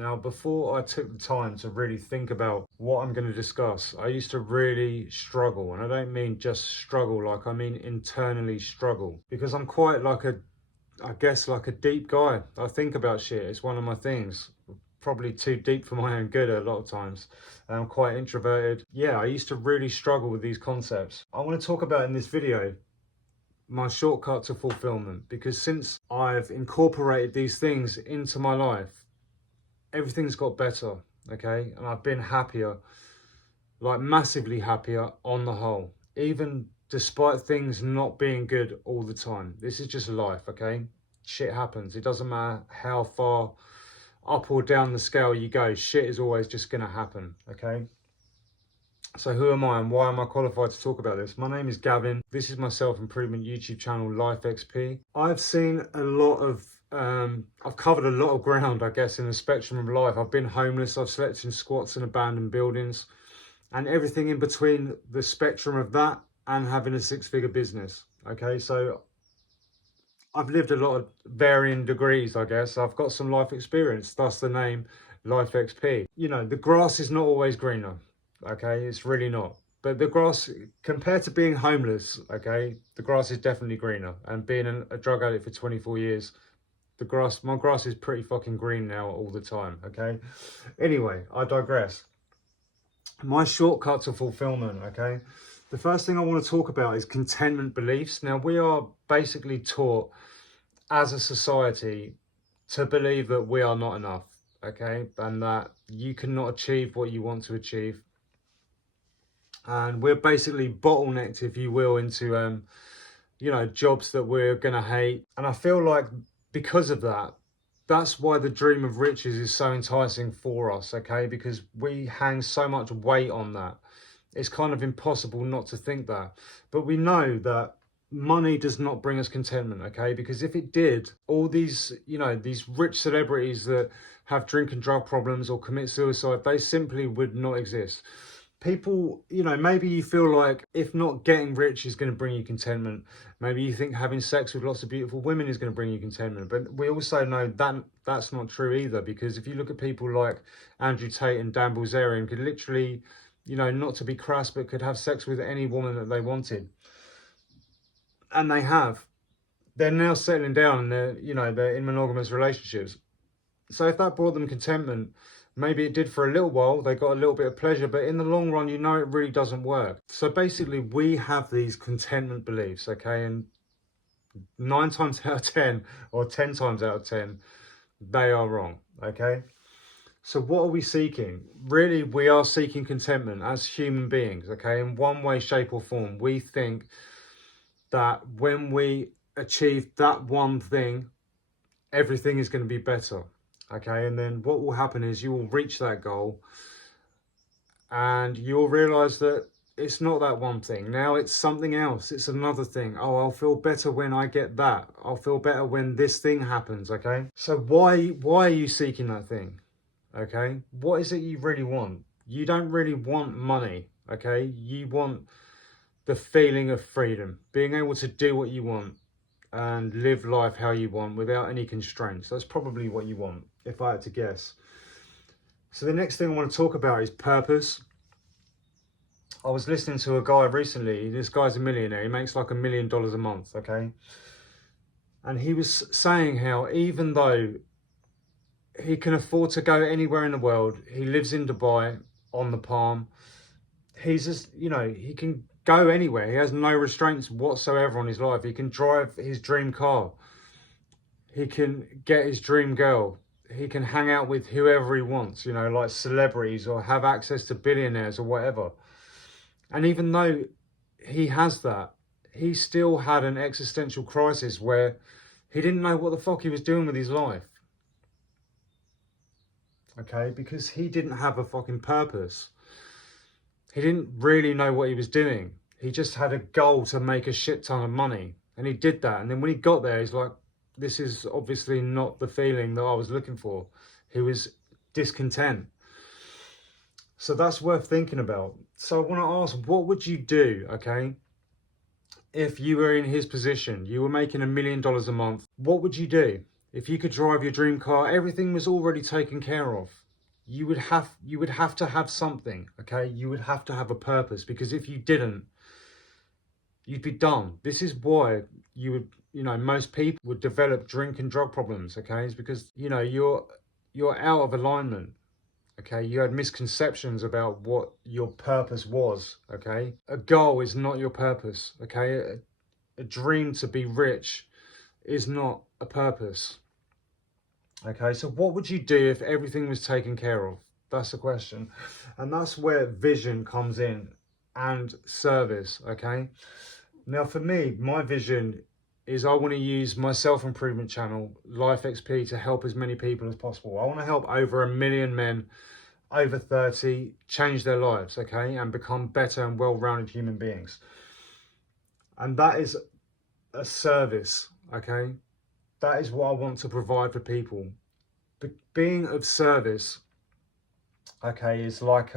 Now, before I took the time to really think about what I'm going to discuss, I used to really struggle. And I don't mean just struggle, like I mean internally struggle. Because I'm quite like I guess like a deep guy. I think about shit. It's one of my things. Probably too deep for my own good a lot of times. I'm quite introverted. Yeah, I used to really struggle with these concepts. I want to talk about in this video my shortcut to fulfillment, because since I've incorporated these things into my life, everything's got better, okay? And I've been happier, like massively happier on the whole, even despite things not being good all the time. This is just life, okay? Shit happens. It doesn't matter how far up or down the scale you go, shit is always just gonna happen, okay? So who am I and why am I qualified to talk about this? My name is Gavin. This is my self-improvement YouTube channel, L.F.G. I've seen a lot of, I've covered a lot of ground, I guess, in the spectrum of life. I've been homeless, I've slept in squats in abandoned buildings, and everything in between the spectrum of that and having a six-figure business, okay? So I've lived a lot of varying degrees, I guess. I've got some life experience, thus the name L.F.G. You know, the grass is not always greener. Okay, it's really not. But the grass, compared to being homeless, okay, the grass is definitely greener. And being a drug addict for 24 years, my grass is pretty fucking green now all the time, okay? Anyway, I digress. My shortcut to fulfillment, okay? The first thing I want to talk about is contentment beliefs. Now, we are basically taught as a society to believe that we are not enough, okay? And that you cannot achieve what you want to achieve. And we're basically bottlenecked, if you will, into you know, jobs that we're gonna hate. And I feel like because of that, that's why the dream of riches is so enticing for us, okay? Because we hang so much weight on that. It's kind of impossible not to think that. But we know that money does not bring us contentment, okay? Because if it did, all these, you know, these rich celebrities that have drink and drug problems or commit suicide, they simply would not exist. People, you know, maybe you feel like if not getting rich is going to bring you contentment, maybe you think having sex with lots of beautiful women is going to bring you contentment, but we also know that that's not true either, because if you look at people like Andrew Tate and Dan Bilzerian, could literally, you know, not to be crass, but could have sex with any woman that they wanted, and they have. They're now settling down and they're, you know, they're in monogamous relationships. So if that brought them contentment, maybe it did for a little while, they got a little bit of pleasure, but in the long run, you know, it really doesn't work. So basically, we have these contentment beliefs, okay? And 9 times out of 10, or 10 times out of 10, they are wrong, okay? So what are we seeking? Really, we are seeking contentment as human beings, okay? In one way, shape or form, we think that when we achieve that one thing, everything is going to be better. Okay, and then what will happen is you will reach that goal and you'll realize that it's not that one thing. Now it's something else. It's another thing. Oh, I'll feel better when I get that. I'll feel better when this thing happens, okay? So why are you seeking that thing? Okay? What is it you really want? You don't really want money, okay? You want the feeling of freedom, being able to do what you want and live life how you want without any constraints. That's probably what you want, if I had to guess. So the next thing I want to talk about is purpose. I was listening to a guy recently. This guy's a millionaire. He makes like $1 million a month, okay? And he was saying how even though he can afford to go anywhere in the world, he lives in Dubai on the Palm, he's just, you know, he can go anywhere. He has no restraints whatsoever on his life. He can drive his dream car. He can get his dream girl. He can hang out with whoever he wants, you know, like celebrities, or have access to billionaires or whatever. And even though he has that, he still had an existential crisis where he didn't know what the fuck he was doing with his life. Okay, because he didn't have a fucking purpose. He didn't really know what he was doing. He just had a goal to make a shit ton of money. And he did that. And then when he got there, he's like, this is obviously not the feeling that I was looking for. He was discontent. So that's worth thinking about. So I want to ask, what would you do, okay, if you were in his position? You were making $1 million a month. What would you do? If you could drive your dream car, everything was already taken care of. You would have to have something, okay? You would have to have a purpose, because if you didn't, you'd be done. This is why most people would develop drink and drug problems, okay? It's because, you're out of alignment, okay? You had misconceptions about what your purpose was, okay? A goal is not your purpose, okay? A dream to be rich is not a purpose. Okay, so what would you do if everything was taken care of? That's the question. And that's where vision comes in, and service, okay? Now for me, my vision is I want to use my self-improvement channel, Life XP, to help as many people as possible. I want to help over 1 million men over 30 change their lives, okay? And become better and well-rounded human beings. And that is a service, okay? That is what I want to provide for people. But being of service, okay, is like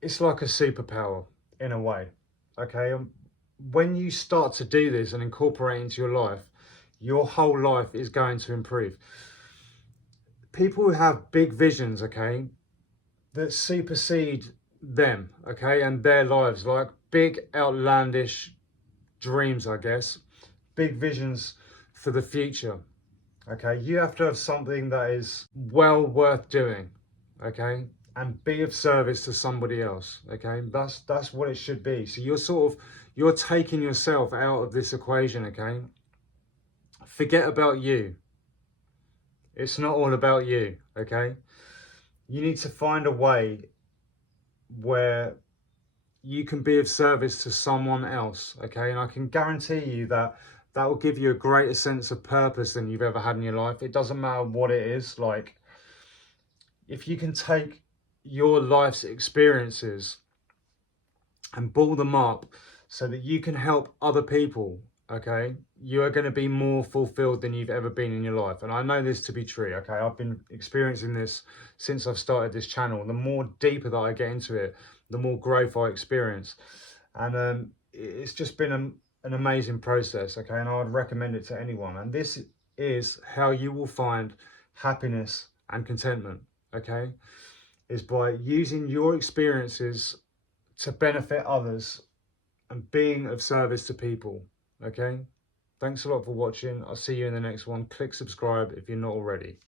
it's like a superpower in a way, okay? When you start to do this and incorporate into your life, your whole life is going to improve. People who have big visions, okay, that supersede them, okay, and their lives, like big outlandish dreams, I guess, big visions for the future, okay? You have to have something that is well worth doing, okay, and be of service to somebody else, okay? That's what it should be. So you're taking yourself out of this equation, okay? Forget about you. It's not all about you, okay? You need to find a way where you can be of service to someone else, okay? And I can guarantee you that that will give you a greater sense of purpose than you've ever had in your life. It doesn't matter what it is. Like, if you can take your life's experiences and ball them up so that you can help other people, okay, you are going to be more fulfilled than you've ever been in your life. And I know this to be true, okay? I've been experiencing this since I've started this channel. The more deeper that I get into it, the more growth I experience. And it's just been an amazing process, okay? And I would recommend it to anyone. And this is how you will find happiness and contentment, okay? Is by using your experiences to benefit others and being of service to people, okay? Thanks a lot for watching. I'll see you in the next one. Click subscribe if you're not already.